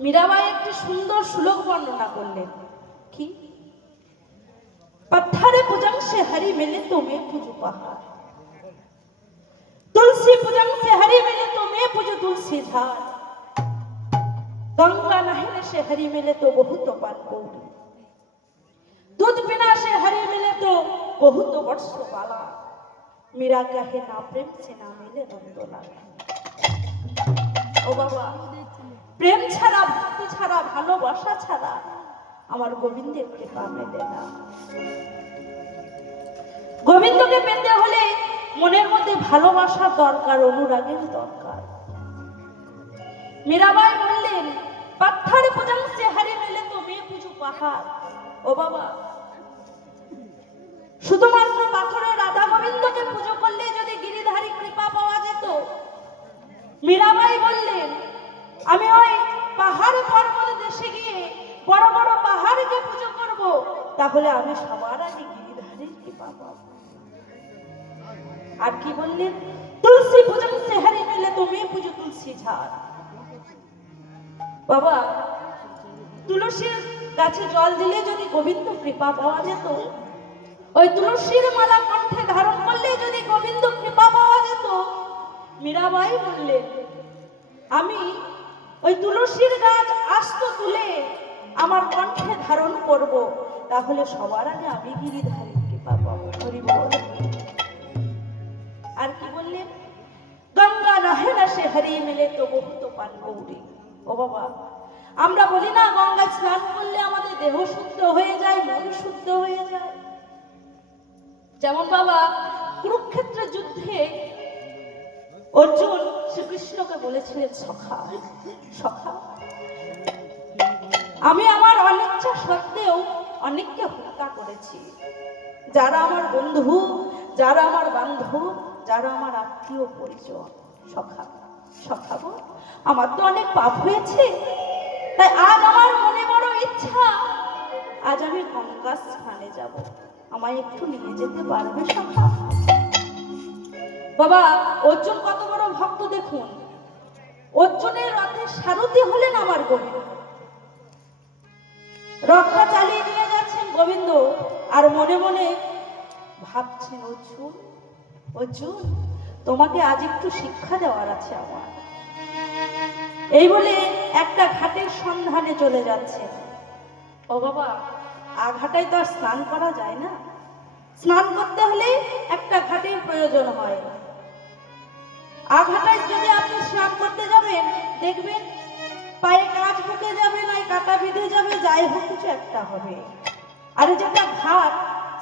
मीराबाई एक सुंदर श्लोक वर्णना करलें कि पत्थरे पूजन से हरि मिले तो मैं पूजू पहाड़, तुलसी पूजन से हरि मिले तो मैं पूजू तुलसी झाड़, गंगा नहाने से हरि मिले तो बहुत पान कौड़ी, दूध पीना से हरि मिले तो बहुत वर्ष वाला, मीरा कहे ना प्रेम से ना मिले नंदोला। ओ बाबा प्रेम छाड़ा भक्ति छाड़ा भालोबासा छाड़ा আমার গোবিন্দের কৃপা মেলে না। গোবিন্দকে পেতে হলে মনের মধ্যে ভালোবাসার দরকার, অনুরাগের দরকার। মীরাবাই বললেন পাথর পূজন সে হরি মিলে তো मैं पूजू পাহাড়। ও বাবা শুধুমাত্র পাথরে রাধা গোবিন্দকে পুজো করলে যদি গিরিধারী কৃপা পাওয়া যেত, মীরাবাই বললেন আমি ওই পাহাড় পর্বত দেশে গিয়ে বড় বড় পাহাড়কে পুজো করব, তাহলে আমি সবার আগে গিরিধারীর কৃপা পাবো। আর কি বললেন তুলসী পূজন সে হরি মিলে তো मैं पूजू তুলসী ঝাড়। বাবা তুলসীর গাছে জল দিলে যদি গোবিন্দ কৃপা পাওয়া যেত, ওই তুলসীর মালা কণ্ঠে ধারণ করলে যদি গোবিন্দ কৃপা পাওয়া যেত, মীরাবাই বললেন আমি ওই তুলসীর গাছ আস্ত তুলে আমার কণ্ঠে ধারণ করব, তাহলে সবার আগে আমি গিরিধারী কৃপা পাবো। হরি বল। আর কি বললেন গঙ্গা নহে না সে হরি মিলে তো বহুত পান কৌড়ি। ও বাবা আমরা বলি না গঙ্গা স্নান করলে আমাদের দেহ শুদ্ধ হয়ে যায়, মন শুদ্ধ হয়ে যায়। যেমন বাবা কুরুক্ষেত্রের যুদ্ধে অর্জুন শ্রীকৃষ্ণকে বলেছিলেন সখা সখা আমি আমার অনিচ্ছা সত্ত্বেও অনেককে হত্যা করেছি, যারা আমার বন্ধু, যারা আমার বান্ধব, যারা আমার আত্মীয় পরিচয়। সখা সখা গো আমার তো অনেক পাপ হয়েছে, তাই আজ আমার মনে বড় ইচ্ছা, আজ আমি গঙ্গা স্নানে যাব, আমায় একটু নিয়ে যেতে পারবে সখা? বাবা অর্জুন কত বড় ভক্ত দেখুন, অর্জুনের রথের সারথি হলেন আমার গোবিন্দ। রথটা চালিয়ে নিয়ে যাচ্ছেন গোবিন্দ, আর মনে মনে ভাবছেন অর্জুন অর্জুন তোমাকে আজ একটু শিক্ষা দেওয়ার আছে আমার। এই বলে একটা ঘাটের সন্ধানে চলে যাচ্ছে। ও বাবা আঘাটায় তো আর স্নান করা যায় না, স্নান করতে হলে একটা ঘাটের প্রয়োজন হয়। আঘাটায় যদি আপনি স্নান করতে যাবেন দেখবেন পায়ে কাঁচ ঢুকে যাবে, নাই কাটা বেঁধে যাবে, যাই হোক কিছু একটা হবে। আর যেটা ঘাট,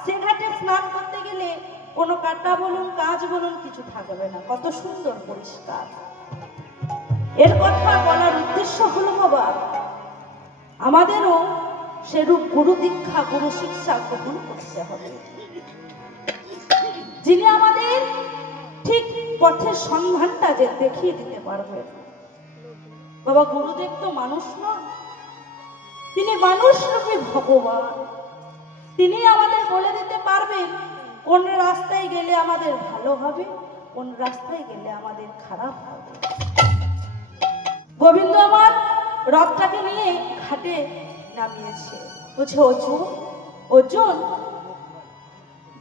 সে ঘাটে স্নান করতে গেলে কোনো কাটা বলুন কাঁচ বলুন কিছু থাকবে না, কত সুন্দর পরিষ্কার। এর কথা বলার উদ্দেশ্য হলো বাবা আমাদেরও সেরূপ গুরু দীক্ষা গুরু শিক্ষা গ্রহণ করতে হবে, যিনি আমাদের ঠিক পথের সন্ধানটা যে দেখিয়ে দিতে পারবে। বাবা গুরুদেব তো মানুষ নন, তিনি মানুষ রূপী ভগবান, তিনি আমাদের বলে দিতে পারবেন কোন রাস্তায় গেলে আমাদের ভালো হবে, কোন রাস্তায় গেলে আমাদের খারাপ হবে। গোবিন্দ আমার রথটাকে নিয়ে ঘাটে নামিয়েছে, বলছে অর্জুন অর্জুন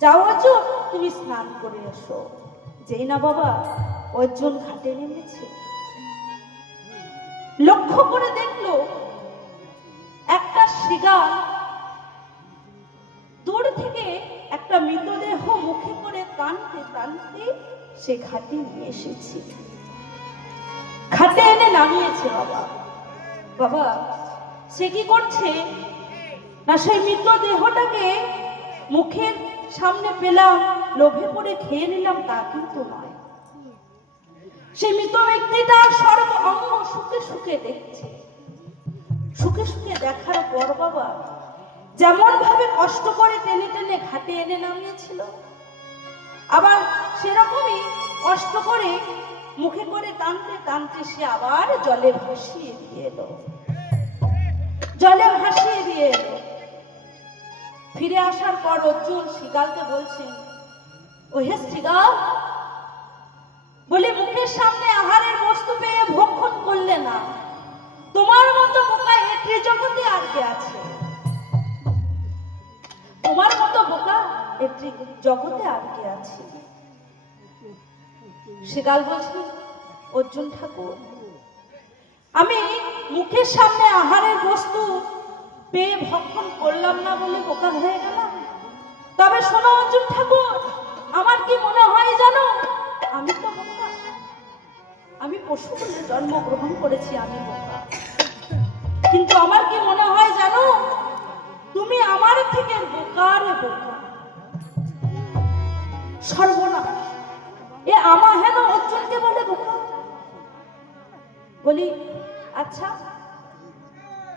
যাও অর্জুন তুমি স্নান করে এসো। যেই না বাবা অর্জুন ঘাটে নেমেছে, লক্ষ্য করে দেখলো একটা শৃগাল দূর থেকে একটা মৃতদেহ মুখে করে টানতে টানতে সে ঘাটে নিয়ে এসেছে, ঘাটে এনে নামিয়েছে। বাবা বাবা সে কি করছে না, সেই মৃতদেহটাকে মুখের সামনে পেলাম লোভে পড়ে খেয়ে নিলাম তা কিন্তু নয়, সেই মৃত ব্যক্তিটা সর্ব অঙ্গ সুখে সুখে দেখছে। সুখে সুখে দেখার পর বাবা যেমন ভাবে কষ্ট করে টেনে টেনে ঘাটে এনে নামিয়েছিল, আবার সেরকমই কষ্ট করে মুখে করে টানতে টানতে সে আবার জলে ভাসিয়ে দিয়ে এলো, জলে ভাসিয়ে দিয়ে এলো। ফিরে আসার পর অর্জুন শৃগালকে বলছেন ও হে শৃগাল বলে মুখের সামনে আহারের বস্তু পেয়ে ভক্ষণ করলে না, তোমার মতো ত্রিজগতে আর কে আছে? তোমার মতো বোকা এই জগতে আর কে আছে? শ্রীকাল বলছে, অর্জুন ঠাকুর, আমি মুখের সামনে আহারের বস্তু পেয়ে ভক্ষণ করলাম না বলে বোকা হয়ে গেলাম? তবে শোনো অর্জুন ঠাকুর, আমার কি মনে হয় জানো, আমি তো বোকা, আমি পশু বলে জন্মগ্রহণ করেছি, আমি বোকা। কিন্তু আমার কি মনে হয় জানো, তুমি আমার থেকে বোকারে বোকা। সর্বনাশ, এ আমা হেন অর্জুনকে বলে বোকা? বলি আচ্ছা,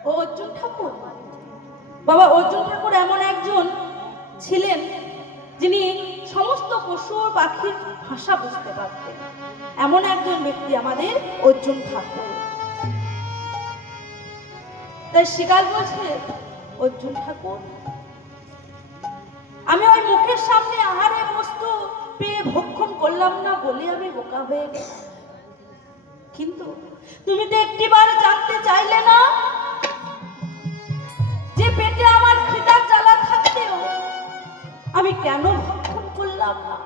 ও অর্জুন ঠাকুর, বাবা অর্জুন ঠাকুর এমন একজন ছিলেন যিনি সমস্ত পশু পাখির ভাষা বুঝতে পারতেন। এমন একজন ব্যক্তি আমাদের অর্জুন ঠাকুর। তাই শ্রীকাল বলছে, অর্জুন ঠাকুর, আমি ওই মুখের সামনে আহারের বস্তু পেয়ে ভক্ষণ করলাম না বলে আমি বোকা হয়ে গেলাম। কিন্তু তুমি তো একটিবার জানতে চাইলে না যে পেটে আমার খিদার জ্বালা থাকতেও আমি কেন ভক্ষণ করলাম না?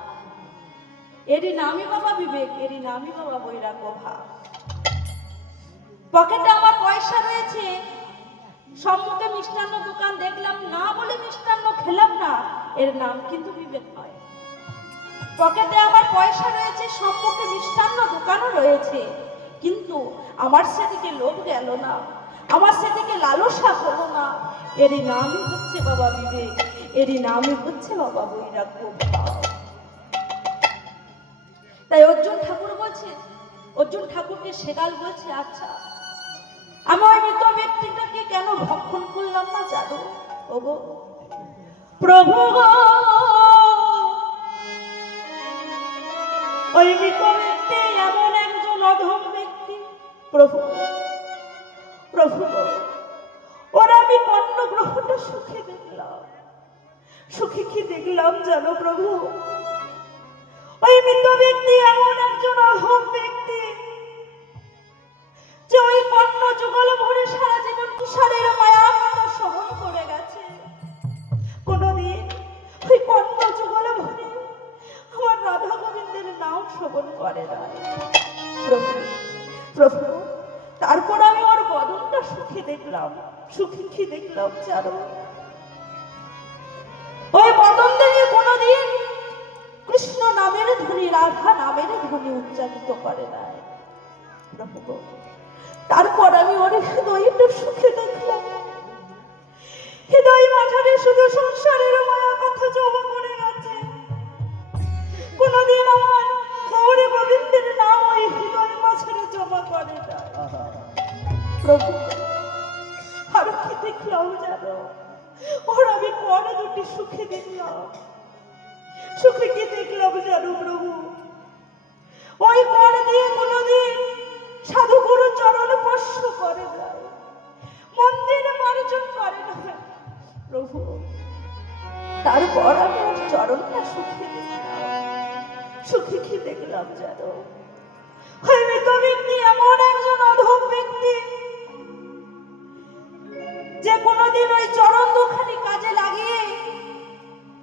এরই নামই বাবা বিবেক, এরই নামই বাবা বৈরাগ্য ভাব। পকেটে আমার পয়সা রয়েছে, সম্মুখে মিষ্টান্ন দোকান দেখলাম না বলে মিষ্টান্ন খেলাম না, এর নাম কিন্তু বিবেক নয়। পকেটে আমার পয়সা রয়েছে, সম্মুখে মিষ্টান্ন দোকানও রয়েছে, কিন্তু আমার সেদিকে লোভ গেল না, আমার সেদিকে লালসা হলো না, এরই নামই হচ্ছে বাবা বিবেক, এরই নামই হচ্ছে বাবা বৈরাগ্য ভাব। তাই অর্জুন ঠাকুর বলছে, অর্জুন ঠাকুরকে শ্রীকাল বলছে, আচ্ছা আমি ওই মৃত ব্যক্তিটাকে কেন ভক্ষণ করলাম না জানো? ওগো প্রভু গো, ওই মৃত ব্যক্তি এমন একজন অধম ব্যক্তি। প্রভু, প্রভু গো, ওরা আমি অন্য গ্রহটা সুখে দেখলাম, সুখে কি দেখলাম জানো প্রভু? ওই মৃত ব্যক্তি এমন একজন অধম ব্যক্তি যে ওই কর্ণ যুগল ভরে সারা জীবন কিশোরের মায়া কথা সহন করে গেছে। কোনদিন ওই কর্ণ যুগল ভরে আমার রাধা গোবিন্দের নাম শ্রবণ করে না। প্রভু, প্রভু, তারপর আমি ওর বদনটা সুখে দেখলাম, সুখে কি দেখলাম জানো? ওই বদন থেকে কোনদিন কৃষ্ণ নামের ধ্বনি, রাধা নামের ধ্বনি উচ্চারিত করে নাই। প্রভু, তারপর আমি ওর হৃদয়টা সুখে দেখলাম, হৃদয় মাঝারে শুধু সংসারের মায়া কথা জমা করে গেছে। কোনদিন আমার গৌর গোবিন্দের নাম ওই হৃদয় মাঝারে জমা করে না। প্রভু, আর কি দেখলাম জানো? ওর আমি কর দুটি সুখে দেখলাম, সুখে কি দেখলাম জানো প্রভু? ওই কর দিয়ে কোনদিন সাধু গুরু চরণ স্পর্শ করে না, মন্দিরে মার্জন করে না। প্রভু, তারপর আমি ওর চরণটা সুখে দেখলাম, সুখে কি দেখলাম জানো? ওই মৃত ব্যক্তি এমন একজন অধম ব্যক্তি যে কোনদিন ওই চরণ দুখানি কাজে লাগিয়ে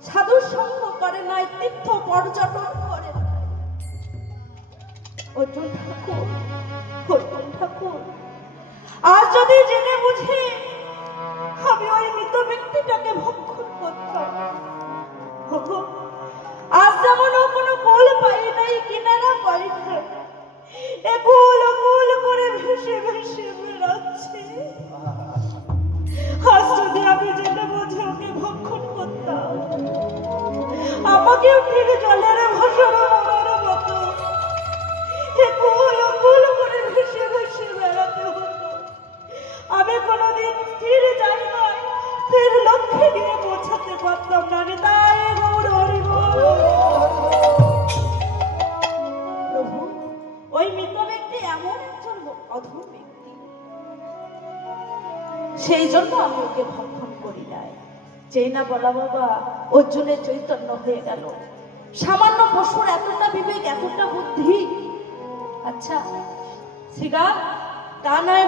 সাধু সঙ্গ করে নাই, তীর্থ পর্যটন করে নাই। অর্জুন ঠাকুর, অর্জুন ঠাকুর, আজ যদি জেনে বুঝে আমি ওই মৃত ব্যক্তিটাকে ভক্ষণ করতাম, আজ যেমন ও কোনো কোল পাই নাই, কিনারা পাই নাই, একুল ওকুল করে ভেসে ভেসে বেড়াচ্ছে। আজ যদি আমি জেনে বুঝে ওকে ভক্ষণ করতাম, আমাকেও ঠিক জলের ভাষার মরার মতো একুল ওকুল করে ভেসে ভেসে বেড়াতে হতো। আমি কোনোদিন স্থির যাই নয়, স্থির লক্ষ্যে গিয়ে পৌঁছাতে পারতাম না রে। তাই গৌর হরি বল। প্রভু, ওই মৃত ব্যক্তি এমন একজন অধম ব্যক্তি, সেই জন্য আমি ওকে ভক্ষণ করি নাই। যেই না বলা বাবা অর্জুনের চৈতন্য হয়ে গেল। সামান্য পশুর এতটা বিবেক, এতটা বুদ্ধি। আচ্ছা শ্রীকাল, তা নয়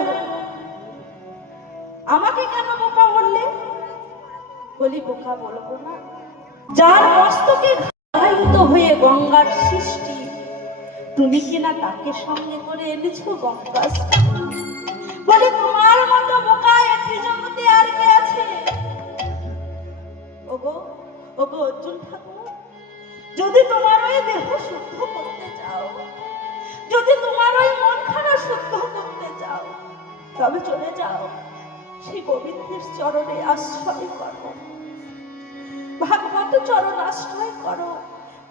আমাকে কেন বোকা বললে? বলি বোকা বলবো না, যার মস্তকে ঘায়িত হয়ে গঙ্গার সৃষ্টি, তুমি কিনা তাকে সঙ্গে করে এনেছো গঙ্গা। বলে তোমার মতো বোকা একটি জগতে আর কে আছে? ওগো ওগো অর্জুন ঠাকুর, যদি তোমার ওই দেহ শুদ্ধ করতে চাও, যদি তোমার ওই মন খানা শুদ্ধ করতে চাও, তবে চলে যাও সেই গোবিন্দের চরণে আশ্রয় করো, ভাগবত চরণ আশ্রয় করো,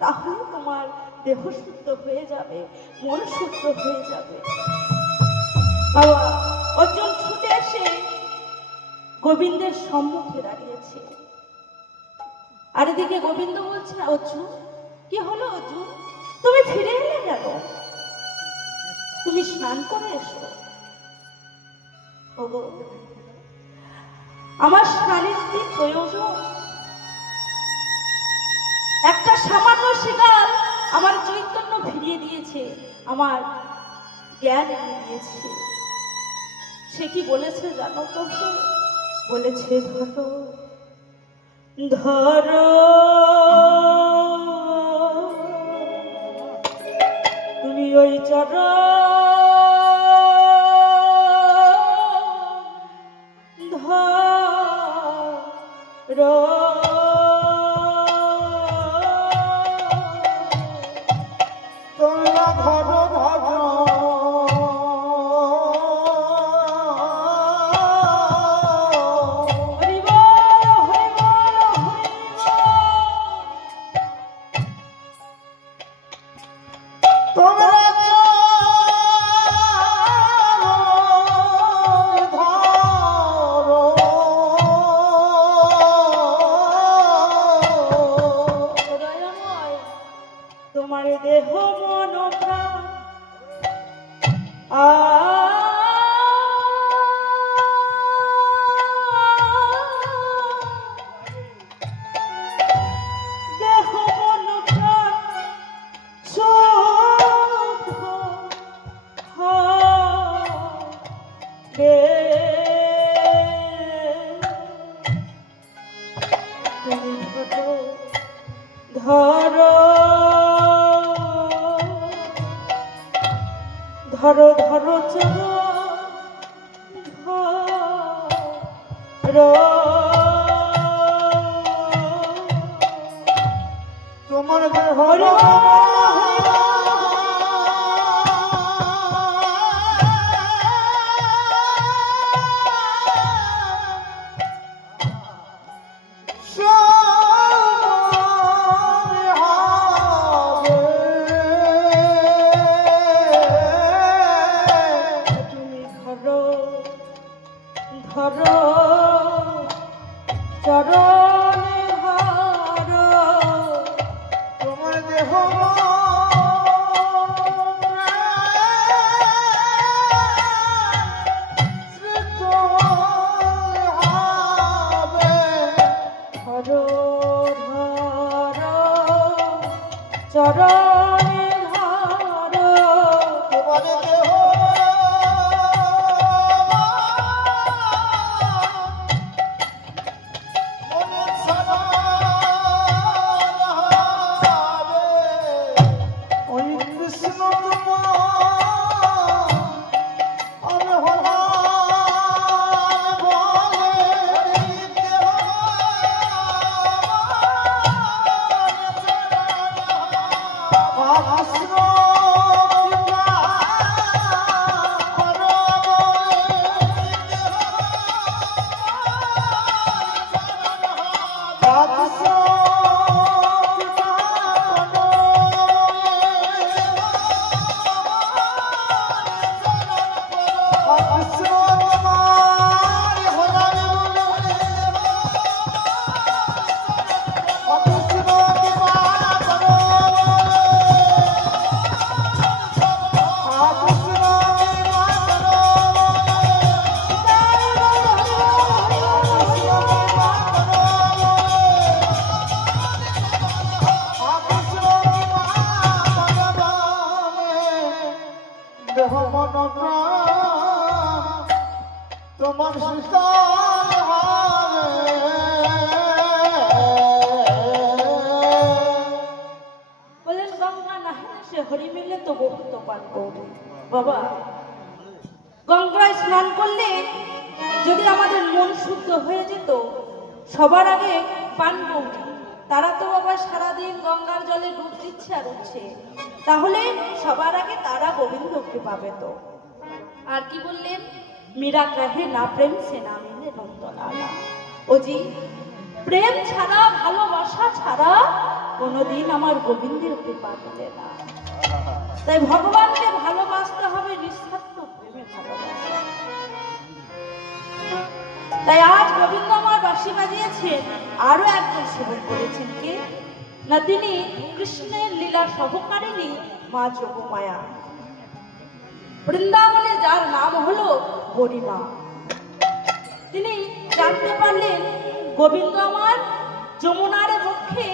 তাহলে তোমার দেহ শুদ্ধ হয়ে যাবে, মন শুদ্ধ হয়ে যাবে। বাবা অর্জুন ছুটে এসে গোবিন্দের সম্মুখে দাঁড়িয়েছে, আর এদিকে গোবিন্দ বলছে, অর্জুন কি হলো? অর্জুন তুমি ফিরে এলে কেন? তুমি স্নান করে এসো। ওগো আমার স্নানের কি প্রয়োজন? একটা সামান্য শিকার আমার চৈতন্য ফিরিয়ে দিয়েছে, আমার জ্ঞান এনে দিয়েছে। সে কি বলেছে জানো তো? বলেছে ধরো ধরো তুমি ওই চরণ ধরো, তোমরা ধরো ধরো হরি বল হরি বল হরি বল। তোমরা দয়াময়, তোমার দেহ মন প্রাণ দেহ মন প্রাণ শুদ্ধ হবে। তুমি ধরো ধরো ধরো চলো ধরো, তোমার দেহ হরি বল হরি বল। তুমি ধরো ধরো চরণে ধরো, তোমার দেহ ধরো ধরো চরণে ধরো, তোমার দেহ ওই কৃষ্ণ তোমার তোমার শীতল হারে বলেন গঙ্গা নাহে সে হরি মিলে তো বহুত পান করবে। বাবা, গঙ্গায় স্নান করলে যদি আমাদের মন শুদ্ধ হয়ে যেত, সবার আগে পান গৌরী, তারা তো বাবা সারাদিন গঙ্গার জলে ডুব দিচ্ছে আর উঠছে, তাহলে সবার আগে তারা গোবিন্দকে পাবে তো। আর কি বললেন? মীরা কাহে না প্রেম সে না মিলে নন্দলালা। ও জি, প্রেম ছাড়া ভালোবাসা ছাড়া কোনোদিন আমার গোবিন্দের কৃপা পেলে না। তাই ভগবানকে ভালোবাসতে হবে নিঃস্বার্থ প্রেমে ভালোবাসা। তাই আজ গোবিন্দ আমার বাঁশি বাজিয়েছেন, আরো একজন সেবন করেছেন কে না, তিনি কৃষ্ণের লীলা সহকারিণী মা যোগমায়া। বৃন্দাবনে যার নাম হলো গরিমা। তিনি জানতে পারলেন গোবিন্দ আমার যমুনার পক্ষে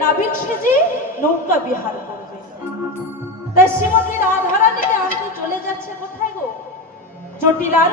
নাবিক সেজে নৌকা বিহার করবে। তাই শ্রীমতী রাধারানীকে আনতে চলে যাচ্ছে কোথায় গো? জটিলার